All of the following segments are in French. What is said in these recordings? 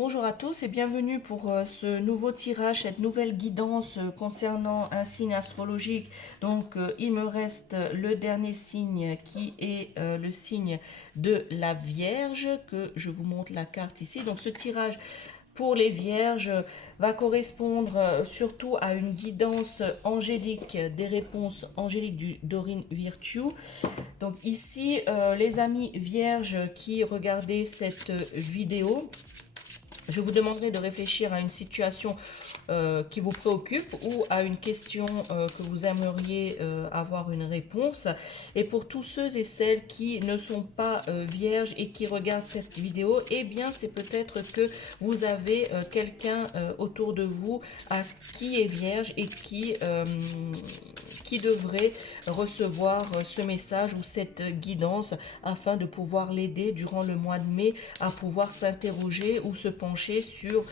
Bonjour à tous et bienvenue pour ce nouveau tirage, cette nouvelle guidance concernant un signe astrologique. Donc il me reste le dernier signe qui est le signe de la Vierge, que je vous montre la carte ici. Donc ce tirage pour les Vierges va correspondre surtout à une guidance angélique, des réponses angéliques du Dorine Virtue. Donc ici, les amis Vierges qui regardez cette vidéo, je vous demanderai de réfléchir à une situation qui vous préoccupe ou à une question que vous aimeriez avoir une réponse. Et pour tous ceux et celles qui ne sont pas vierges et qui regardent cette vidéo, eh bien c'est peut-être que vous avez quelqu'un autour de vous qui est vierge et qui devrait recevoir ce message ou cette guidance afin de pouvoir l'aider durant le mois de mai à pouvoir s'interroger ou se pencher sur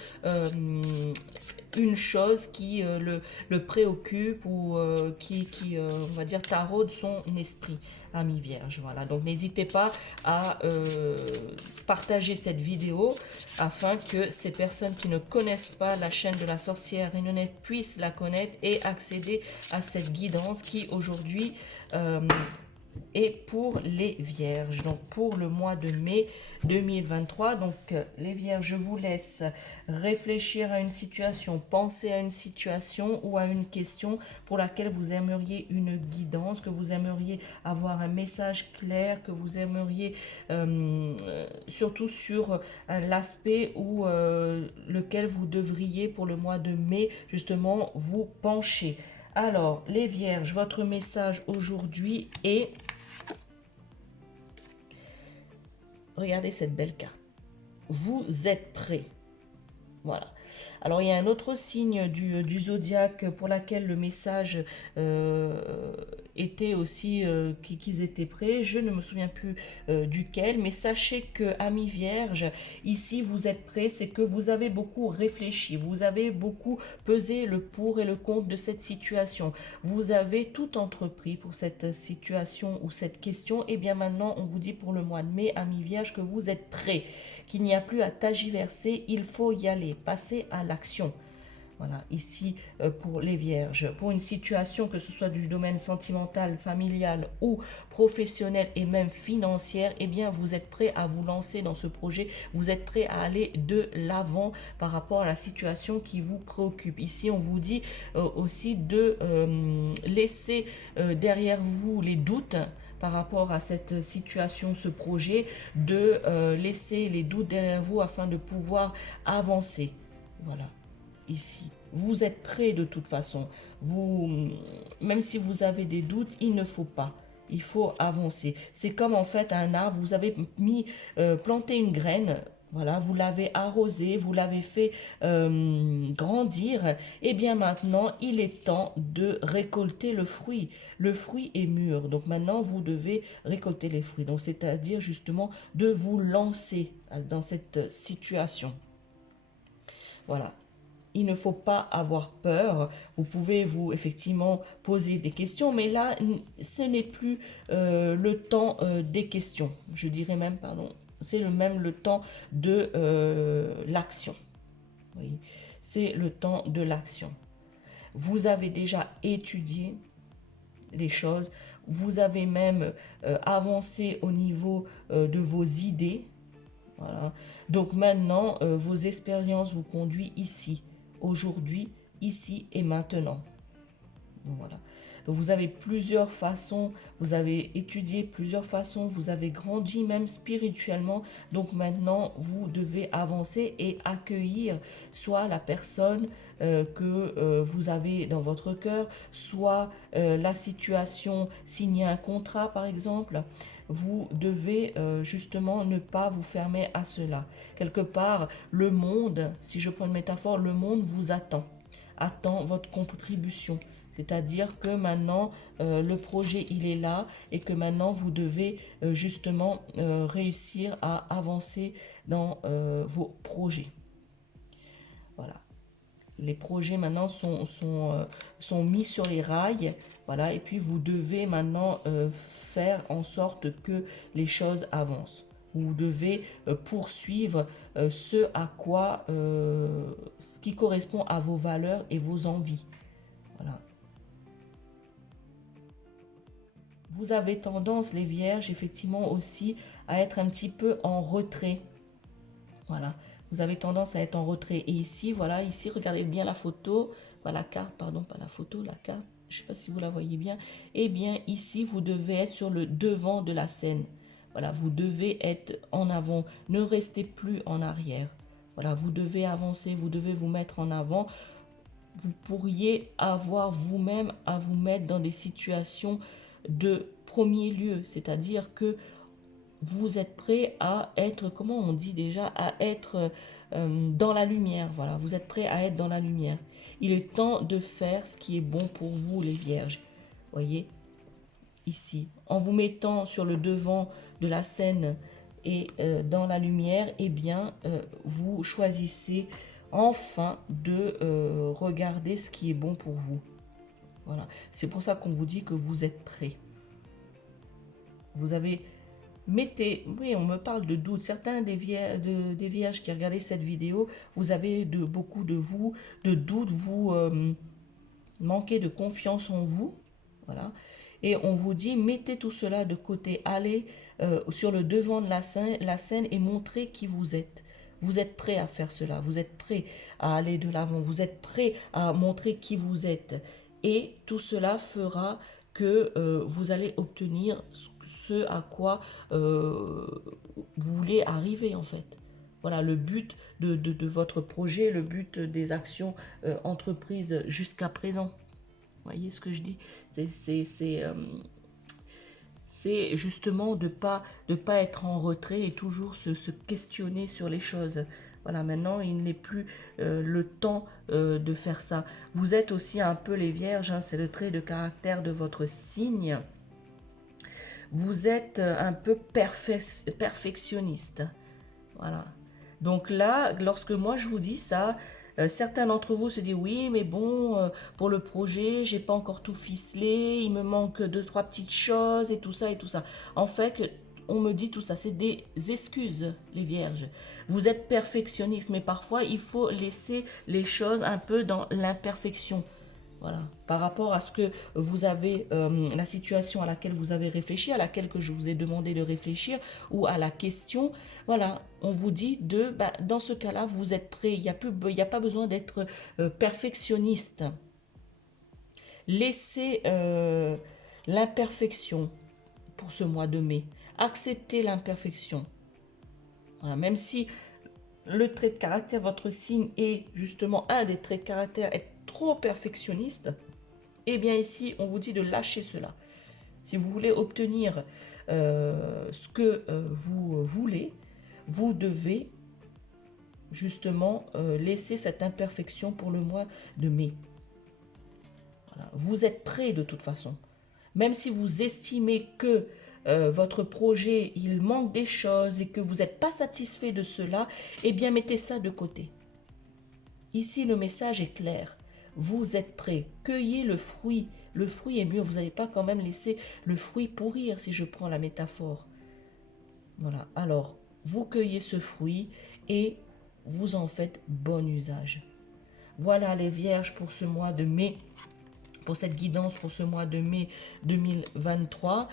une chose qui le préoccupe ou on va dire, taraude son esprit, ami vierge. Voilà, donc n'hésitez pas à partager cette vidéo afin que ces personnes qui ne connaissent pas la chaîne de la sorcière Renonette puissent la connaître et accéder à cette guidance qui aujourd'hui et pour les vierges, donc pour le mois de mai 2023. Donc les vierges, je vous laisse réfléchir à une situation, penser à une situation ou à une question pour laquelle vous aimeriez une guidance, que vous aimeriez avoir un message clair, que vous aimeriez surtout sur l'aspect où lequel vous devriez pour le mois de mai justement vous pencher. Alors, les vierges, votre message aujourd'hui est... Regardez cette belle carte. Vous êtes prêts. Voilà. Alors, il y a un autre signe du zodiaque pour laquelle le message était aussi qu'ils étaient prêts. Je ne me souviens plus duquel, mais sachez que, amis vierges, ici, vous êtes prêts, c'est que vous avez beaucoup réfléchi, vous avez beaucoup pesé le pour et le contre de cette situation. Vous avez tout entrepris pour cette situation ou cette question. Et bien maintenant, on vous dit pour le mois de mai, amis vierges, que vous êtes prêts, qu'il n'y a plus à tergiverser, il faut y aller, passer à l'action. Voilà, ici pour les vierges, pour une situation que ce soit du domaine sentimental, familial ou professionnel et même financière, eh bien vous êtes prêt à vous lancer dans ce projet, vous êtes prêt à aller de l'avant par rapport à la situation qui vous préoccupe. Ici on vous dit aussi de laisser derrière vous les doutes par rapport à cette situation, ce projet, de laisser les doutes derrière vous afin de pouvoir avancer. Voilà, ici. Vous êtes prêts de toute façon. Même si vous avez des doutes, il ne faut pas. Il faut avancer. C'est comme en fait un arbre, vous avez planté une graine. Voilà, vous l'avez arrosé, vous l'avez fait grandir. Et bien maintenant, il est temps de récolter le fruit. Le fruit est mûr. Donc maintenant, vous devez récolter les fruits. Donc c'est-à-dire justement de vous lancer dans cette situation. Voilà. Il ne faut pas avoir peur. Vous pouvez vous effectivement poser des questions, mais là, ce n'est plus le temps des questions. Je dirais même, pardon, c'est même le temps de l'action. Oui, c'est le temps de l'action. Vous avez déjà étudié les choses. Vous avez même avancé au niveau de vos idées. Voilà. Donc maintenant, vos expériences vous conduisent ici, aujourd'hui, ici et maintenant. Donc voilà. Donc vous avez plusieurs façons, vous avez étudié plusieurs façons, vous avez grandi même spirituellement. Donc maintenant, vous devez avancer et accueillir soit la personne que vous avez dans votre cœur, soit la situation, signer un contrat par exemple. Vous devez justement ne pas vous fermer à cela. Quelque part, le monde, si je prends une métaphore, le monde vous attend votre contribution. C'est-à-dire que maintenant, le projet, il est là et que maintenant, vous devez justement réussir à avancer dans vos projets. Voilà. Les projets maintenant sont mis sur les rails. Voilà. Et puis, vous devez maintenant faire en sorte que les choses avancent. Vous devez poursuivre ce à quoi, ce qui correspond à vos valeurs et vos envies. Voilà. Vous avez tendance, les vierges, effectivement aussi, à être un petit peu en retrait. Voilà. Vous avez tendance à être en retrait. Et ici, voilà, ici, regardez bien la photo. Voilà, la carte, pardon, pas la photo, la carte. Je ne sais pas si vous la voyez bien. Eh bien, ici, vous devez être sur le devant de la scène. Voilà, vous devez être en avant. Ne restez plus en arrière. Voilà, vous devez avancer, vous devez vous mettre en avant. Vous pourriez avoir vous-même à vous mettre dans des situations de premier lieu. C'est-à-dire que vous êtes prêt à être, comment on dit déjà, à être dans la lumière. Voilà, vous êtes prêt à être dans la lumière. Il est temps de faire ce qui est bon pour vous, les vierges. Voyez, ici, en vous mettant sur le devant de la scène et dans la lumière, eh bien, vous choisissez enfin de regarder ce qui est bon pour vous. Voilà, c'est pour ça qu'on vous dit que vous êtes prêt. Vous avez mettez, oui, on me parle de doute. Certains des vierges qui regardaient cette vidéo, vous avez beaucoup de vous, de doutes, vous manquez de confiance en vous. Voilà. Et on vous dit, mettez tout cela de côté. Allez sur le devant de la scène et montrez qui vous êtes. Vous êtes prêt à faire cela. Vous êtes prêt à aller de l'avant. Vous êtes prêt à montrer qui vous êtes. Et tout cela fera que vous allez obtenir ce à quoi vous voulez arriver en fait. Voilà le but de votre projet, le but des actions entreprises jusqu'à présent. Vous voyez ce que je dis? C'est justement de pas être en retrait et toujours se questionner sur les choses. Voilà, maintenant, il n'est plus le temps de faire ça. Vous êtes aussi un peu les vierges, hein, c'est le trait de caractère de votre signe. Vous êtes un peu perfectionniste. Voilà. Donc là, lorsque moi je vous dis ça, certains d'entre vous se disent oui, mais bon, pour le projet, j'ai pas encore tout ficelé, il me manque deux, trois petites choses et tout ça et tout ça. En fait, on me dit tout ça, c'est des excuses, les vierges. Vous êtes perfectionniste, mais parfois il faut laisser les choses un peu dans l'imperfection. Voilà, par rapport à ce que vous avez, la situation à laquelle vous avez réfléchi, à laquelle que je vous ai demandé de réfléchir, ou à la question, voilà, on vous dit dans ce cas-là, vous êtes prêt, il n'y a pas besoin d'être perfectionniste. Laissez l'imperfection pour ce mois de mai. Acceptez l'imperfection. Voilà, même si le trait de caractère, votre signe est justement un des traits de caractère, est trop perfectionniste, eh bien ici, on vous dit de lâcher cela. Si vous voulez obtenir ce que vous voulez, vous devez justement laisser cette imperfection pour le mois de mai. Voilà. Vous êtes prêt de toute façon. Même si vous estimez que votre projet, il manque des choses et que vous n'êtes pas satisfait de cela, eh bien mettez ça de côté. Ici, le message est clair. Vous êtes prêt. Cueillez le fruit. Le fruit est mieux. Vous n'allez pas quand même laisser le fruit pourrir, si je prends la métaphore. Voilà. Alors, vous cueillez ce fruit et vous en faites bon usage. Voilà les vierges pour ce mois de mai. Pour cette guidance pour ce mois de mai 2023.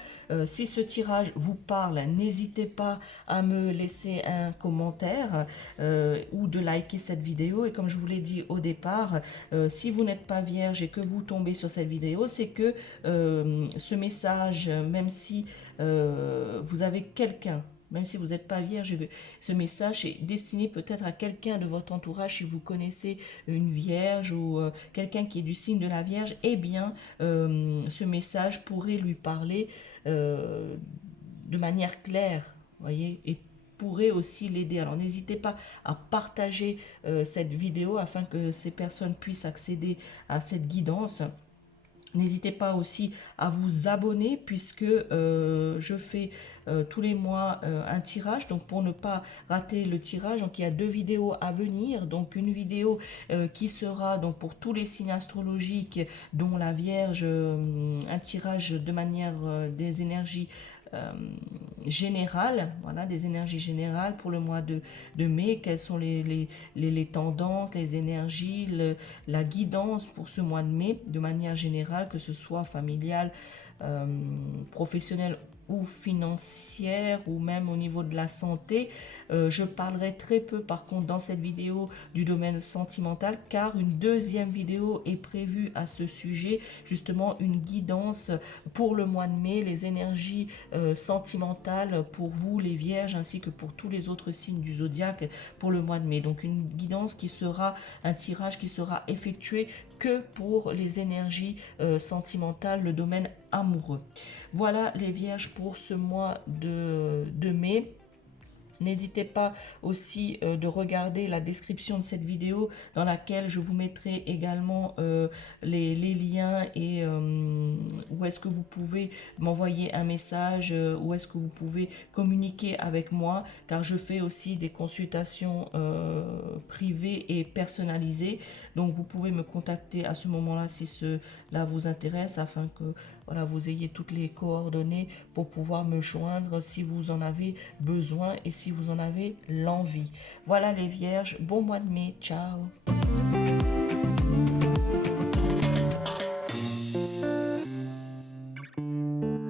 Si ce tirage vous parle, n'hésitez pas à me laisser un commentaire ou de liker cette vidéo. Et comme je vous l'ai dit au départ, si vous n'êtes pas vierge et que vous tombez sur cette vidéo, c'est que ce message, même si vous avez quelqu'un, même si vous n'êtes pas vierge, ce message est destiné peut-être à quelqu'un de votre entourage. Si vous connaissez une vierge ou quelqu'un qui est du signe de la vierge, eh bien, ce message pourrait lui parler de manière claire, voyez, et pourrait aussi l'aider. Alors, n'hésitez pas à partager cette vidéo afin que ces personnes puissent accéder à cette guidance. N'hésitez pas aussi à vous abonner puisque je fais tous les mois un tirage. Donc pour ne pas rater le tirage, donc il y a 2 vidéos à venir. Donc une vidéo qui sera donc pour tous les signes astrologiques dont la Vierge, un tirage de manière des énergies générales, voilà, des énergies générales pour le mois de mai. Quelles sont les tendances, les énergies, la guidance pour ce mois de mai de manière générale, que ce soit familiale, professionnelle ou financière, ou même au niveau de la santé. Je parlerai très peu par contre dans cette vidéo du domaine sentimental, car une deuxième vidéo est prévue à ce sujet, justement une guidance pour le mois de mai, les énergies sentimentales pour vous les vierges, ainsi que pour tous les autres signes du zodiaque pour le mois de mai. Donc une guidance qui sera, un tirage qui sera effectué que pour les énergies sentimentales, le domaine amoureux. Voilà les vierges pour ce mois de mai. N'hésitez pas aussi de regarder la description de cette vidéo, dans laquelle je vous mettrai également les liens, et où est-ce que vous pouvez m'envoyer un message, où est-ce que vous pouvez communiquer avec moi, car je fais aussi des consultations privées et personnalisées. Donc vous pouvez me contacter à ce moment-là si cela vous intéresse, afin que voilà, vous ayez toutes les coordonnées pour pouvoir me joindre si vous en avez besoin et si vous en avez l'envie. Voilà les vierges, bon mois de mai, ciao.